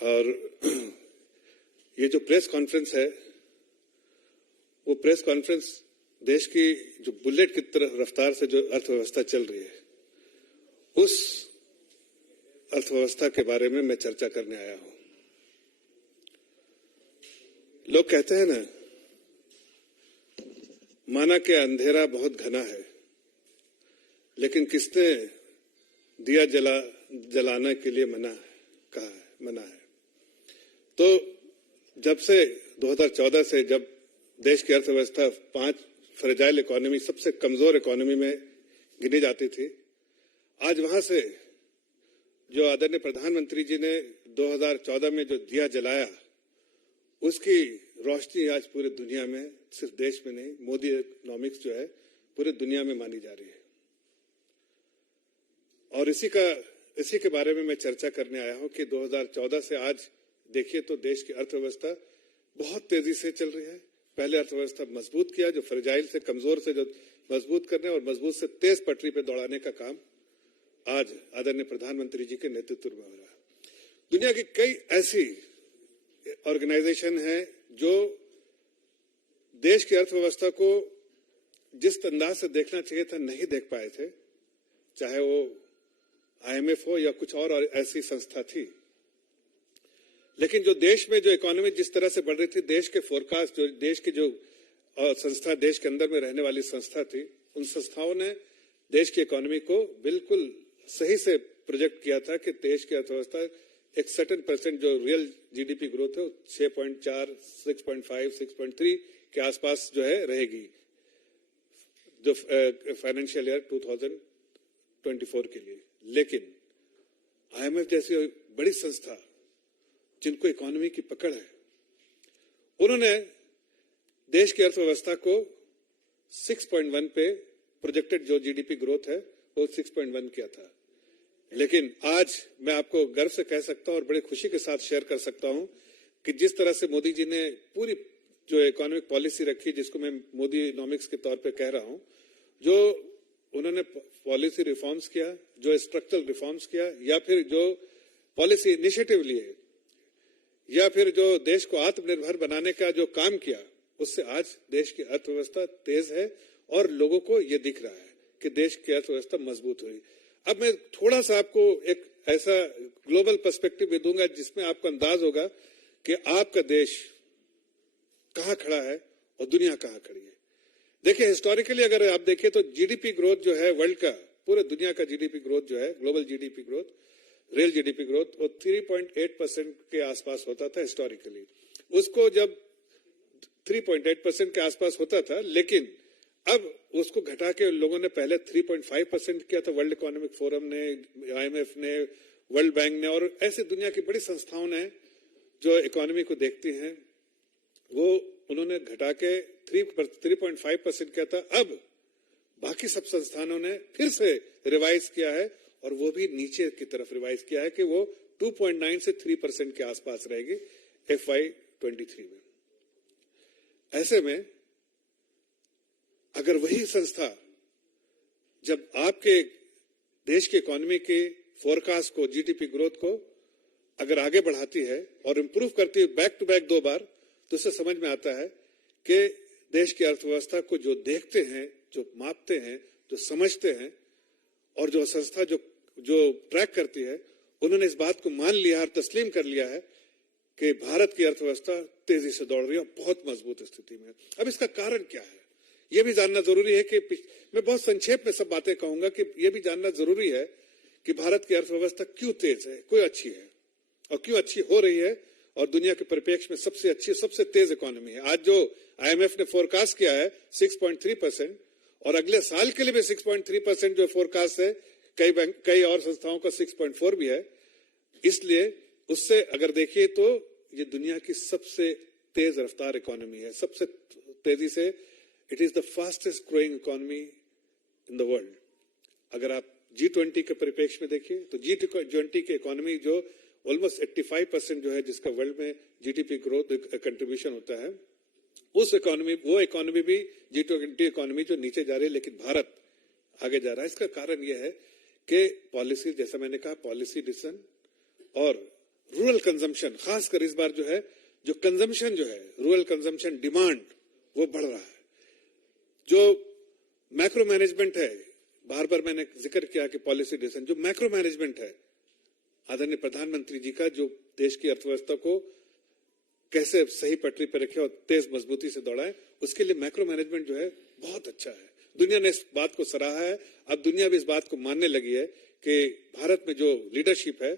और ये जो प्रेस कॉन्फ्रेंस है वो प्रेस कॉन्फ्रेंस देश की जो बुलेट की तरह रफ्तार से जो अर्थव्यवस्था चल रही है उस अर्थव्यवस्था के बारे में मैं चर्चा करने आया हूं। लोग कहते हैं ना, माना कि अंधेरा बहुत घना है, लेकिन किसने दिया जलाने के लिए मना है। तो जब से 2014 से जब देश की अर्थव्यवस्था 5 फ्रेजाइल इकोनॉमी, सबसे कमजोर इकोनॉमी में गिनी जाती थी, आज वहां से जो आदरणीय प्रधानमंत्री जी ने 2014 में जो दिया जलाया, उसकी रोशनी आज पूरी दुनिया में, सिर्फ देश में नहीं, मोदी इकोनॉमिक्स जो है पूरी दुनिया में मानी जा रही है। और इसी के बारे में मैं चर्चा करने आया हूं कि 2014 से आज देखिए तो देश की अर्थव्यवस्था बहुत तेजी से चल रही है। पहले अर्थव्यवस्था मजबूत किया, जो फ्रेजाइल से, कमजोर से जो मजबूत करने और मजबूत से तेज पटरी पे दौड़ाने का काम आज आदरणीय प्रधानमंत्री जी के नेतृत्व में हो रहा है। दुनिया की कई ऐसी ऑर्गेनाइजेशन है जो देश की अर्थव्यवस्था को जिस अंदाज से देखना चाहिए था नहीं देख पाए थे, चाहे वो IMF हो या कुछ और ऐसी संस्था थी। लेकिन जो देश में जो इकोनॉमी जिस तरह से बढ़ रही थी, देश के फोरकास्ट, जो देश की जो संस्था, देश के अंदर में रहने वाली संस्था थी, उन संस्थाओं ने देश की इकोनॉमी को बिल्कुल सही से प्रोजेक्ट किया था कि देश की अर्थव्यवस्था एक सर्टेन परसेंट जो रियल GDP ग्रोथ है 6.4, 6.5, 6.3 के आसपास जो है रहेगी जो फाइनेंशियल ईयर 2024 के लिए। लेकिन IMF जैसी बड़ी संस्था जिनको इकोनॉमी की पकड़ है, उन्होंने देश की अर्थव्यवस्था को 6.1 पे प्रोजेक्टेड जो GDP ग्रोथ है वो 6.1 किया था। लेकिन आज मैं आपको गर्व से कह सकता हूं और बड़ी खुशी के साथ शेयर कर सकता हूं कि जिस तरह से मोदी जी ने पूरी जो इकोनॉमिक पॉलिसी रखी, जिसको मैं मोदी इकोनॉमिक्स के तौर पे कह रहा हूं, जो उन्होंने पॉलिसी रिफॉर्म्स किया, जो स्ट्रक्चरल रिफॉर्म्स किया, या फिर जो पॉलिसी इनिशिएटिव लिए, या फिर जो देश को आत्मनिर्भर बनाने का जो काम किया, उससे आज देश की अर्थव्यवस्था तेज है और लोगों को ये दिख रहा है कि देश की अर्थव्यवस्था मजबूत हुई। अब मैं थोड़ा सा आपको एक ऐसा ग्लोबल पर्सपेक्टिव भी दूंगा जिसमें आपको अंदाज होगा कि आपका देश कहां खड़ा है और दुनिया कहां खड़ी है। देखिए, हिस्टोरिकली अगर आप देखें तो GDP ग्रोथ जो है वर्ल्ड का, पूरे दुनिया का GDP ग्रोथ जो है, global GDP growth, real GDP growth, वो 3.8% के आसपास होता था हिस्टोरिकली। उसको जब 3.8% के आसपास होता था, लेकिन अब उसको घटा के लोगों ने पहले 3.5% किया था। वर्ल्ड इकोनॉमिक फोरम ने, IMF ने, वर्ल्ड बैंक ने और ऐसी दुनिया की बड़ी संस्थाओं ने जो इकोनॉमी को देखती हैं, वो उन्होंने घटा के 3.5% किया था। अब बाकी सब संस्थानों ने फिर से रिवाइज किया है और वो भी नीचे की तरफ रिवाइज किया है कि वो 2.9 से 3% के आसपास रहेगी FY23 में। ऐसे में अगर वही संस्था जब आपके देश की इकोनॉमी के फोरकास्ट को, GDP ग्रोथ को अगर आगे बढ़ाती है और इंप्रूव करती है बैक टू बैक 2 बार, तो उससे समझ में आता है कि देश की अर्थव्यवस्था को जो देखते हैं, जो मापते हैं, जो समझते हैं और जो संस्था जो ट्रैक करती है, उन्होंने इस बात को मान लिया और तस्लीम कर लिया है कि भारत की अर्थव्यवस्था तेजी से दौड़ रही है, बहुत मजबूत स्थिति में। अब इसका कारण क्या है, यह भी जानना जरूरी है कि मैं बहुत संक्षेप में सब बातें कहूंगा कि यह भी जानना जरूरी है कि भारत की अर्थव्यवस्था क्यों तेज है, क्यों अच्छी है और क्यों अच्छी हो रही है और दुनिया के परिप्रेक्ष्य में सबसे अच्छी, सबसे तेज इकोनॉमी है। आज जो IMF ने फोरकास्ट किया है 6.3% और अगले साल के लिए भी 6.3% जो फोरकास्ट है, कई और संस्थाओं का 6.4 भी है। इसलिए उससे अगर देखिए तो ये दुनिया की सबसे तेज रफ्तार इकोनॉमी है, सबसे तेजी से, it is the fastest growing economy in the world. अगर आप G20 के परिप्रेक्ष्य में देखिए तो G20 की इकोनॉमी जो ऑलमोस्ट 85% जो है, जिसका वर्ल्ड में GDP ग्रोथ कंट्रीब्यूशन होता है, उस इकोनॉमी, वो इकोनॉमी भी G20 इकोनॉमी जो नीचे जा रही है, लेकिन भारत आगे जा रहा है। इसका कारण यह है कि पॉलिसी, जैसा मैंने कहा, पॉलिसी डिसीजन और रूरल कंजम्पशन, खासकर इस बार जो है, जो कंजम्पशन जो है, रूरल कंजम्पशन डिमांड वो बढ़ रहा है। जो मैक्रो मैनेजमेंट है, बार बार मैंने जिक्र किया कि पॉलिसी डिसीजन, जो मैक्रो मैनेजमेंट है आदरणीय प्रधानमंत्री जी का, जो देश की अर्थव्यवस्था को कैसे सही पटरी पर रखे और तेज मजबूती से दौड़ाए, उसके लिए मैक्रो मैनेजमेंट जो है बहुत अच्छा है। दुनिया ने इस बात को सराहा है। अब दुनिया भी इस बात को मानने लगी है कि भारत में जो लीडरशिप है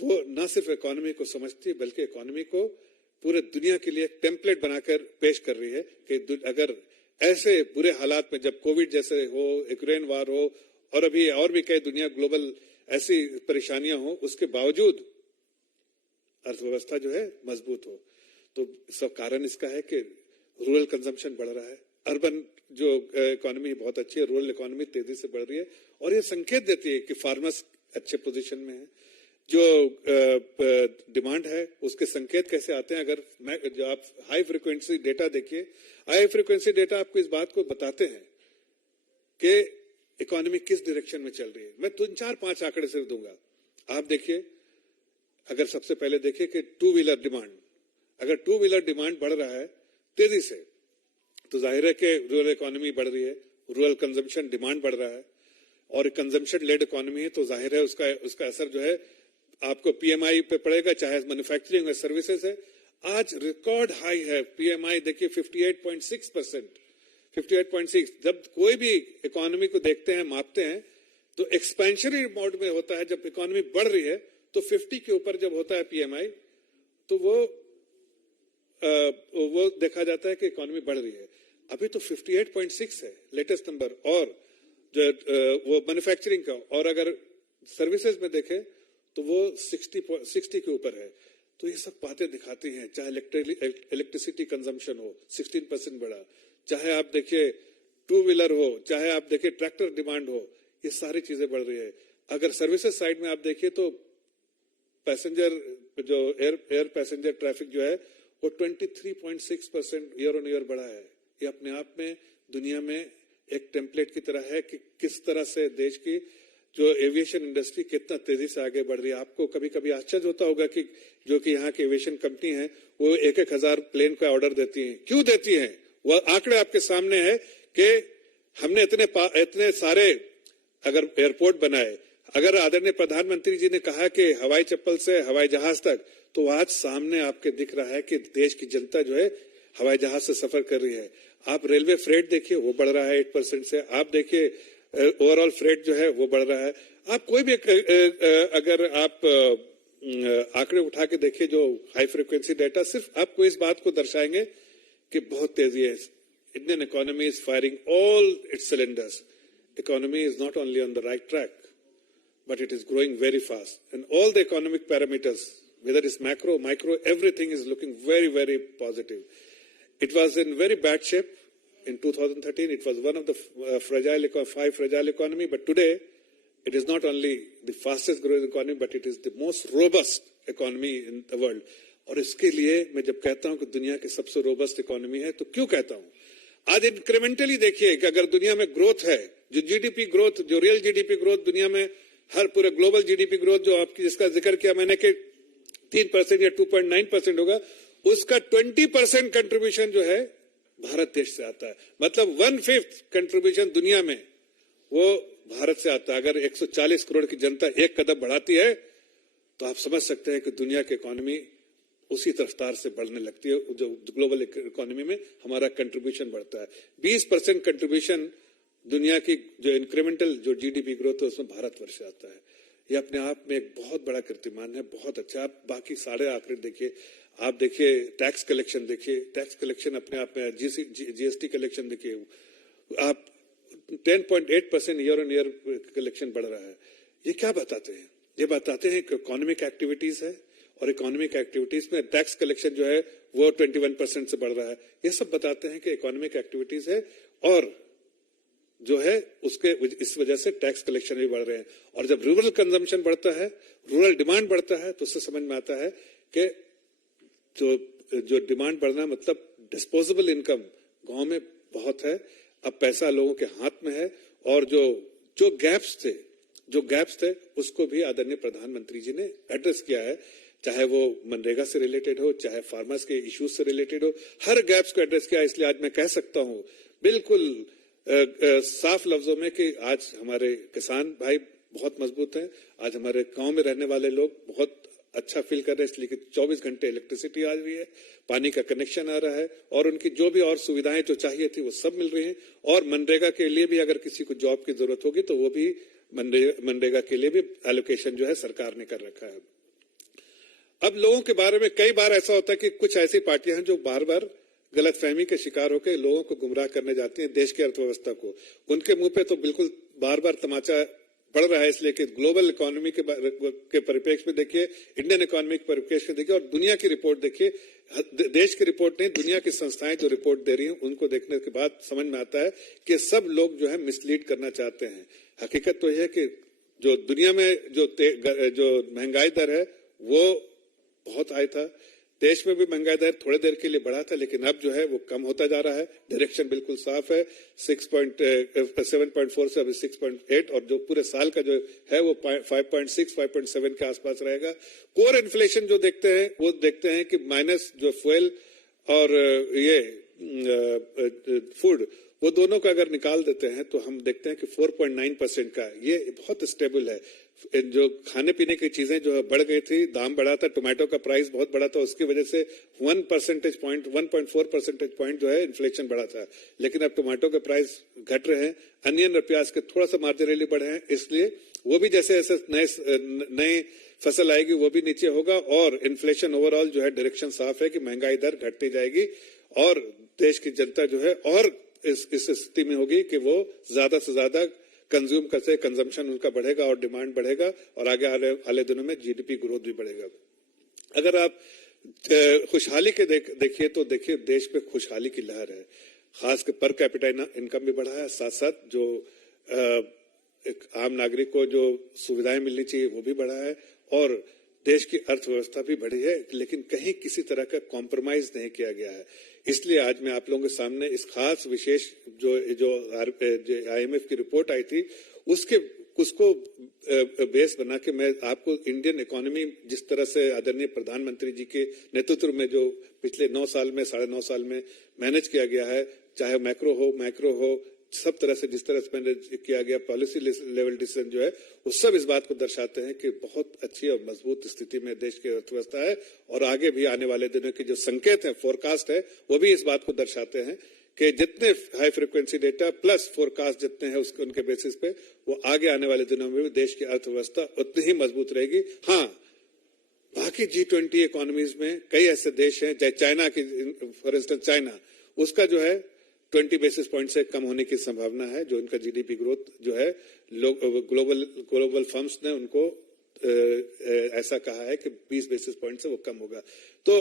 वो न सिर्फ इकोनॉमी को समझती है बल्कि इकोनॉमी को पूरे दुनिया के लिए एक टेम्पलेट बनाकर पेश कर रही है कि अगर ऐसे बुरे हालात में, जब कोविड जैसे हो, यूक्रेन वार हो और अभी और भी कई दुनिया ग्लोबल ऐसी परेशानियां हो, उसके बावजूद अर्थव्यवस्था जो है मजबूत हो। तो सब कारण इसका है कि रूरल कंजम्पशन बढ़ रहा है, अर्बन जो इकोनॉमी बहुत अच्छी है, रूरल इकोनॉमी तेजी से बढ़ रही है और ये संकेत देती है कि फार्मर्स अच्छे पोजीशन में है। जो डिमांड है उसके संकेत कैसे आते हैं, अगर जो आप हाई फ्रीक्वेंसी डेटा देखिए, हाई फ्रीक्वेंसी डेटा आपको इस बात को बताते हैं कि इकोनॉमी किस डायरेक्शन में चल रही है। मैं 4-5 आंकड़े सिर्फ दूंगा, आप देखिए। अगर सबसे पहले देखिए कि टू व्हीलर डिमांड, अगर टू व्हीलर डिमांड बढ़ रहा है तेजी से तो जाहिर है कि रूरल इकोनॉमी बढ़ रही है, रूरल कंजम्पशन डिमांड बढ़ रहा है और कंजम्पशन लेड इकोनॉमी है तो जाहिर है उसका असर जो है आपको पीएमआई पे पड़ेगा, चाहे मैन्युफैक्चरिंग और सर्विसेज है। आज रिकॉर्ड हाई है पीएमआई, देखिए 58.6%, 58.6। जब कोई भी इकोनॉमी को देखते हैं, मापते हैं तो एक्सपेंशनरी मोड में होता है। जब इकोनॉमी बढ़ रही है तो 50 के ऊपर जब होता है पीएमआई तो वो देखा जाता है कि इकोनॉमी बढ़ रही है। अभी तो 58.6 है लेटेस्ट नंबर, और जो वो मैन्युफैक्चरिंग का, और अगर सर्विसेज में देखें तो वो 60 के ऊपर है। तो ये सब बातें दिखाती हैं, चाहे इलेक्ट्रिसिटी कंजम्पशन हो 16% बढ़ा, चाहे आप देखिए टू व्हीलर हो, चाहे आप देखिए ट्रैक्टर डिमांड हो, ये सारी चीजें बढ़ रही है। अगर सर्विसेज साइड में आप देखिए तो पैसेंजर जो एयर पैसेंजर ट्रैफिक जो है वो 23.6% ईयर ऑन ईयर बढ़ा है। ये अपने आप में दुनिया में एक टेम्पलेट की तरह है कि किस तरह से देश की जो एविएशन इंडस्ट्री कितना तेजी से आगे बढ़ रही है। आपको कभी कभी आश्चर्य होता होगा कि जो कि यहाँ की एविएशन कंपनी है वो 1,000 प्लेन का ऑर्डर देती हैं। क्यों देती हैं? वो आंकड़े आपके सामने है कि हमने इतने सारे अगर एयरपोर्ट बनाए, अगर आदरणीय प्रधानमंत्री जी ने कहा कि हवाई चप्पल से हवाई जहाज तक, तो आज सामने आपके दिख रहा है कि देश की जनता जो है हवाई जहाज से सफर कर रही है। आप रेलवे फ्रेट देखिए, वो बढ़ रहा है 8% से। आप देखिए ओवरऑल फ्रेट जो है वो बढ़ रहा है। आप कोई भी अगर आप आंकड़े उठा के देखिए जो हाई फ्रीक्वेंसी डेटा, सिर्फ आपको इस बात को दर्शाएंगे कि बहुत तेजी है। Indian economy is firing all it's cylinders. Economy is not only on the right track but it is growing very fast, and all the economic parameters, whether it's macro, micro, everything is looking very, very positive. It was in very bad shape in 2013. It was one of the five fragile economy, but today it is not only the fastest growing economy, but it is the most robust economy in the world. और इसके लिए मैं जब कहता हूं कि दुनिया की सबसे रोबस्ट इकोनॉमी है, तो क्यों कहता हूं? आज इंक्रीमेंटली देखिए कि अगर दुनिया में ग्रोथ है, जो जीडीपी ग्रोथ, जो रियल जीडीपी ग्रोथ दुनिया में, हर पूरे ग्लोबल जीडीपी ग्रोथ जो आपकी जिसका जिक्र किया मैंने कि 3% या 2.9% होगा, उसका 20% कंट्रीब्यूशन जो है भारत देश से आता है। मतलब 1/5 कंट्रीब्यूशन दुनिया में वो भारत से आता है। अगर 140 करोड़ की जनता एक कदम बढ़ाती है तो आप समझ सकते हैं कि दुनिया की इकोनॉमी उसी रफ्तार से बढ़ने लगती है। जो ग्लोबल इकोनॉमी में हमारा कंट्रीब्यूशन बढ़ता है, 20% कंट्रीब्यूशन दुनिया की जो इंक्रीमेंटल जो जीडीपी ग्रोथ है उसमें भारतवर्ष आता है। ये अपने आप में एक बहुत बड़ा कीर्तिमान है, बहुत अच्छा। आप बाकी सारे आंकड़े देखिए, आप देखिए टैक्स कलेक्शन देखिए, टैक्स कलेक्शन अपने आप में, जीएसटी कलेक्शन देखिए, आप 10.8% ईयर ऑन ईयर कलेक्शन बढ़ रहा है। ये क्या बताते हैं? ये बताते हैं कि इकोनॉमिक एक्टिविटीज है, और इकोनॉमिक एक्टिविटीज में टैक्स कलेक्शन जो है वो 21% से बढ़ रहा है। ये सब बताते हैं कि इकोनॉमिक एक्टिविटीज है, और जो है उसके इस वजह से टैक्स कलेक्शन भी बढ़ रहे हैं। और जब रूरल कंजम्पशन बढ़ता है, रूरल डिमांड बढ़ता है, तो उससे समझ में आता है कि जो डिमांड बढ़ना मतलब डिस्पोजेबल इनकम गांव में बहुत है, अब पैसा लोगों के हाथ में है, और जो गैप्स थे उसको भी आदरणीय प्रधानमंत्री जी ने एड्रेस किया है। चाहे वो मनरेगा से रिलेटेड हो, चाहे फार्मर्स के इश्यूज से रिलेटेड हो, हर गैप्स को एड्रेस किया। इसलिए आज मैं कह सकता हूं बिल्कुल साफ लफ्जों में कि आज हमारे किसान भाई बहुत मजबूत हैं। आज हमारे गांव में रहने वाले लोग बहुत अच्छा फील कर रहे हैं, इसलिए कि 24 घंटे इलेक्ट्रिसिटी आ रही है, पानी का कनेक्शन आ रहा है और उनकी जो भी और सुविधाएं जो चाहिए थी वो सब मिल रही हैं। और मनरेगा के लिए भी अगर किसी को जॉब की जरूरत होगी तो वो भी मनरेगा के लिए भी एलोकेशन जो है सरकार ने कर रखा है। अब लोगों के बारे में कई बार ऐसा होता है कि कुछ ऐसी पार्टियां हैं जो बार बार गलतफहमी के शिकार होकर लोगों को गुमराह करने जाती हैं, देश की अर्थव्यवस्था को। उनके मुंह पे तो बिल्कुल बार बार तमाचा पड़ रहा है, इसलिए कि ग्लोबल इकोनॉमी के परिप्रेक्ष्य में देखिए, इंडियन इकोनॉमी के परिप्रेक्ष्य में देखिए और दुनिया की रिपोर्ट देखिए। देश की रिपोर्ट नहीं, दुनिया की संस्थाएं जो रिपोर्ट दे रही हैं उनको देखने के बाद समझ में आता है कि सब लोग जो है मिसलीड करना चाहते हैं। हकीकत तो यह है कि जो दुनिया में जो महंगाई दर है वो बहुत हाई था। देश में भी महंगाई दर थोड़ी देर के लिए बढ़ा था, लेकिन अब जो है वो कम होता जा रहा है। डायरेक्शन बिल्कुल साफ है, 7.4 से अभी 6.8 और जो पूरे साल का जो है वो 5.6 5.7 के आसपास रहेगा। कोर इन्फ्लेशन जो देखते हैं कि माइनस जो फ्यूल और ये फूड, वो दोनों का अगर निकाल देते हैं तो हम देखते हैं कि 4.9% का ये बहुत स्टेबल है। जो खाने पीने की चीजें जो बढ़ गई थी, दाम बढ़ा था, टोमेटो का प्राइस बहुत बढ़ा था, उसकी वजह से 1.4 परसेंटेज पॉइंट जो है इन्फ्लेशन बढ़ा था। लेकिन अब टोमेटो के प्राइस घट रहे हैं, अनियन और प्याज के थोड़ा सा मार्जिनली बढ़े हैं, इसलिए वो भी जैसे जैसे नए फसल आएगी वो भी नीचे होगा। और इन्फ्लेशन ओवरऑल जो है डायरेक्शन साफ है कि महंगाई दर घटती जाएगी और देश की जनता जो है और इस स्थिति में होगी कि वो ज्यादा से ज्यादा कंज्यूम करते, कंजम्पशन उनका बढ़ेगा और डिमांड बढ़ेगा और आगे आने वाले दिनों में जीडीपी ग्रोथ भी बढ़ेगा। अगर आप खुशहाली के देखिए तो देखिए देश में खुशहाली की लहर है, खासकर पर कैपिटा इनकम भी बढ़ा है, साथ साथ जो एक आम नागरिक को जो सुविधाएं मिलनी चाहिए वो भी बढ़ा है और देश की अर्थव्यवस्था भी बढ़ी है, लेकिन कहीं किसी तरह का कॉम्प्रोमाइज नहीं किया गया है। इसलिए आज मैं आप लोगों के सामने इस खास विशेष जो IMF की रिपोर्ट आई थी उसको बेस बना के मैं आपको इंडियन इकोनॉमी जिस तरह से आदरणीय प्रधानमंत्री जी के नेतृत्व में जो पिछले 9 साल में 9.5 साल में मैनेज किया गया है, चाहे मैक्रो हो, सब तरह से जिस तरह से मैनेज किया गया, पॉलिसी लेवल डिसीजन जो है वो सब इस बात को दर्शाते हैं कि बहुत अच्छी और मजबूत स्थिति में देश की अर्थव्यवस्था है। और आगे भी आने वाले दिनों की जो संकेत है, फोरकास्ट है, वो भी इस बात को दर्शाते हैं कि जितने high frequency data plus forecast जितने हैं उनके बेसिस पे वो आगे आने वाले दिनों में भी देश की अर्थव्यवस्था उतनी ही मजबूत रहेगी। हाँ, बाकी G20 इकोनॉमीज में कई ऐसे देश हैं, चाहे चाइना की, फॉर इंस्टेंस चाइना, उसका जो है 20 बेसिस पॉइंट से कम होने की संभावना है। जो उनका जीडीपी ग्रोथ जो है ग्लोबल फर्म्स ने उनको ऐसा कहा है कि 20 बेसिस पॉइंट से वो कम होगा। तो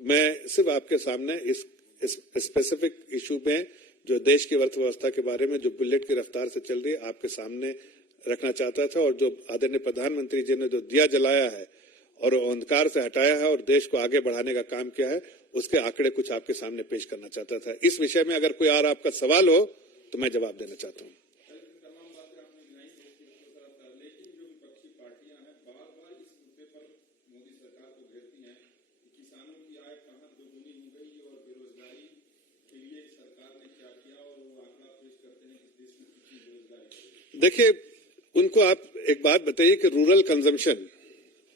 मैं सिर्फ आपके सामने इस स्पेसिफिक इशू में जो देश की अर्थव्यवस्था के बारे में जो बुलेट की रफ्तार से चल रही है आपके सामने रखना चाहता था। और जो आदरणीय प्रधानमंत्री जी ने जो दिया जलाया है और अंधकार से हटाया है और देश को आगे बढ़ाने का काम किया है, उसके आंकड़े कुछ आपके सामने पेश करना चाहता था। इस विषय में अगर कोई और आपका सवाल हो तो मैं जवाब देना चाहता हूँ। देखिए, उनको आप एक बात बताइए कि रूरल कंजम्पशन,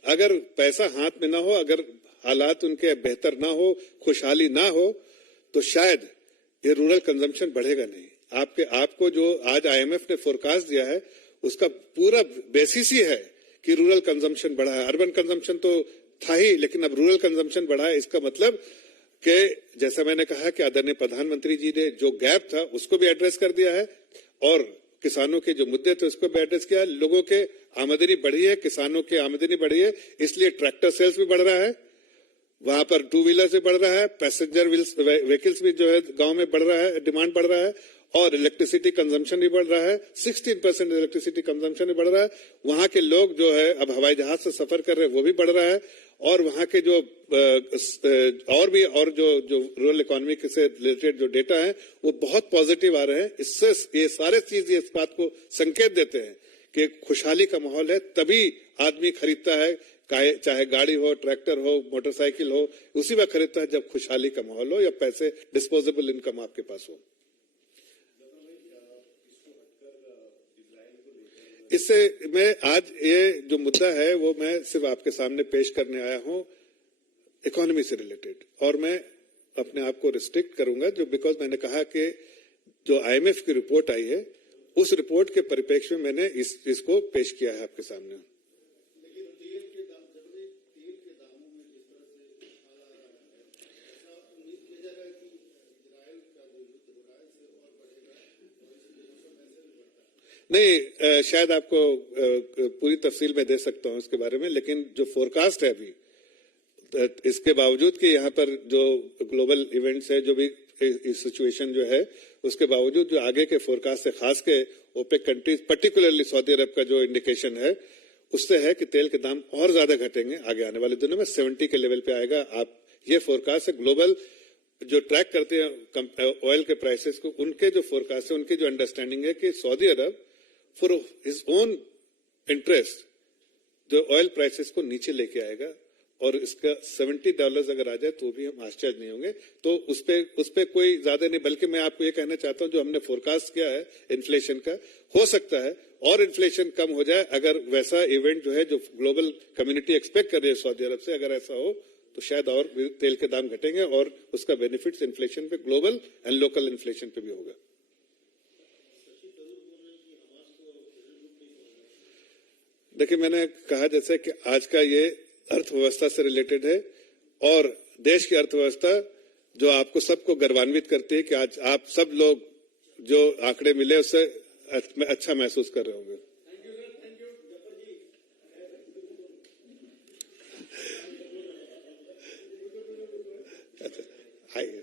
अगर पैसा हाथ में ना हो, अगर हालात उनके बेहतर ना हो, खुशहाली ना हो, तो शायद ये रूरल कंजम्पशन बढ़ेगा नहीं। आपको जो आज IMF ने फोरकास्ट दिया है उसका पूरा बेसिस ही है कि रूरल कंजम्पशन बढ़ा है। अर्बन कंजम्पशन तो था ही, लेकिन अब रूरल कंजम्पशन बढ़ा है। इसका मतलब कि जैसा मैंने कहा कि आदरणीय प्रधानमंत्री जी ने जो गैप था उसको भी एड्रेस कर दिया है और किसानों के जो मुद्दे थे उसको भी एड्रेस किया। लोगों के आमदनी बढ़ी है, किसानों की आमदनी बढ़ी है, इसलिए ट्रैक्टर सेल्स भी बढ़ रहा है, वहां पर 2 व्हीलर भी बढ़ रहा है, पैसेंजर व्हीकल्स भी जो है गांव में बढ़ रहा है, डिमांड बढ़ रहा है और इलेक्ट्रिसिटी कंजम्पशन भी बढ़ रहा है। 16% इलेक्ट्रिसिटी कंजम्पशन भी बढ़ रहा है। वहां के लोग जो है अब हवाई जहाज से सफर कर रहे हैं वो भी बढ़ रहा है और वहां के जो जो रूरल इकोनॉमी से रिलेटेड जो डेटा है वो बहुत पॉजिटिव आ रहे हैं। इससे ये सारे चीज इस बात को संकेत देते हैं कि खुशहाली का माहौल है, तभी आदमी खरीदता है चाहे गाड़ी हो, ट्रैक्टर हो, मोटरसाइकिल हो, उसी वक्त खरीदता है जब खुशहाली का माहौल हो या पैसे डिस्पोजेबल इनकम आपके पास हो। इससे मैं आज ये जो मुद्दा है वो मैं सिर्फ आपके सामने पेश करने आया हूं इकोनॉमी से रिलेटेड, और मैं अपने आप को रिस्ट्रिक्ट करूंगा जो बिकॉज मैंने कहा कि जो IMF की रिपोर्ट आई है उस रिपोर्ट के परिप्रेक्ष्य में मैंने इसको पेश किया है आपके सामने। नहीं, शायद आपको पूरी तफसील में दे सकता हूं इसके बारे में, लेकिन जो फोरकास्ट है अभी, इसके बावजूद कि यहाँ पर जो ग्लोबल इवेंट्स है, जो भी सिचुएशन जो है, उसके बावजूद जो आगे के फोरकास्ट है, खास के ओपेक कंट्रीज पर्टिकुलरली सऊदी अरब का जो इंडिकेशन है उससे है कि तेल के दाम और ज्यादा घटेंगे आगे आने वाले दिनों में, 70 के लेवल पे आएगा। आप ये फोरकास्ट है ग्लोबल जो ट्रैक करते हैं ऑयल के प्राइसेस को, उनके जो फोरकास्ट है, उनकी जो अंडरस्टैंडिंग है कि Saudi Arab for his own interest जो ऑयल प्राइसेस को नीचे लेके आएगा, और इसका $70 अगर आ जाए तो भी हम आश्चर्य नहीं होंगे। तो उस पे कोई ज्यादा नहीं, बल्कि मैं आपको ये कहना चाहता हूं जो हमने फोरकास्ट किया है इन्फ्लेशन का, हो सकता है और इन्फ्लेशन कम हो जाए अगर वैसा इवेंट जो है जो ग्लोबल कम्युनिटी एक्सपेक्ट कर रही है सऊदी अरब से, अगर ऐसा हो तो शायद और तेल के दाम घटेंगे और उसका बेनिफिट्स इन्फ्लेशन पे, ग्लोबल एंड लोकल इन्फ्लेशन पे भी होगा। देखिए, मैंने कहा जैसे कि आज का ये अर्थव्यवस्था से रिलेटेड है और देश की अर्थव्यवस्था जो आपको सबको गर्वान्वित करती है कि आज आप सब लोग जो आंकड़े मिले उससे अच्छा महसूस कर रहे होंगे। अच्छा, आइए।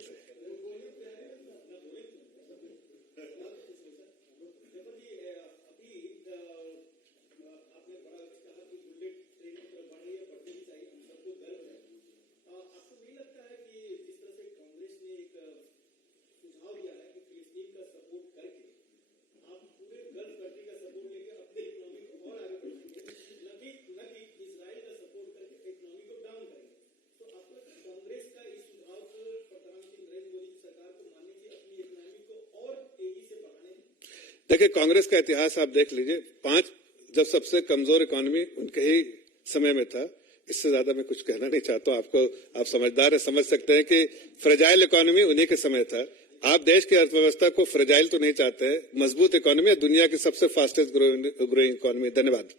देखिए, कांग्रेस का इतिहास आप देख लीजिए, 5 जब सबसे कमजोर इकोनॉमी उनके ही समय में था। इससे ज्यादा मैं कुछ कहना नहीं चाहता हूं। आपको, आप समझदार है, समझ सकते हैं कि फ्रेजाइल इकोनॉमी उन्हीं के समय था। आप देश की अर्थव्यवस्था को फ्रेजाइल तो नहीं चाहते हैं, मजबूत इकोनॉमी, दुनिया की सबसे फास्टेस्ट ग्रोइंग इकोनॉमी। धन्यवाद।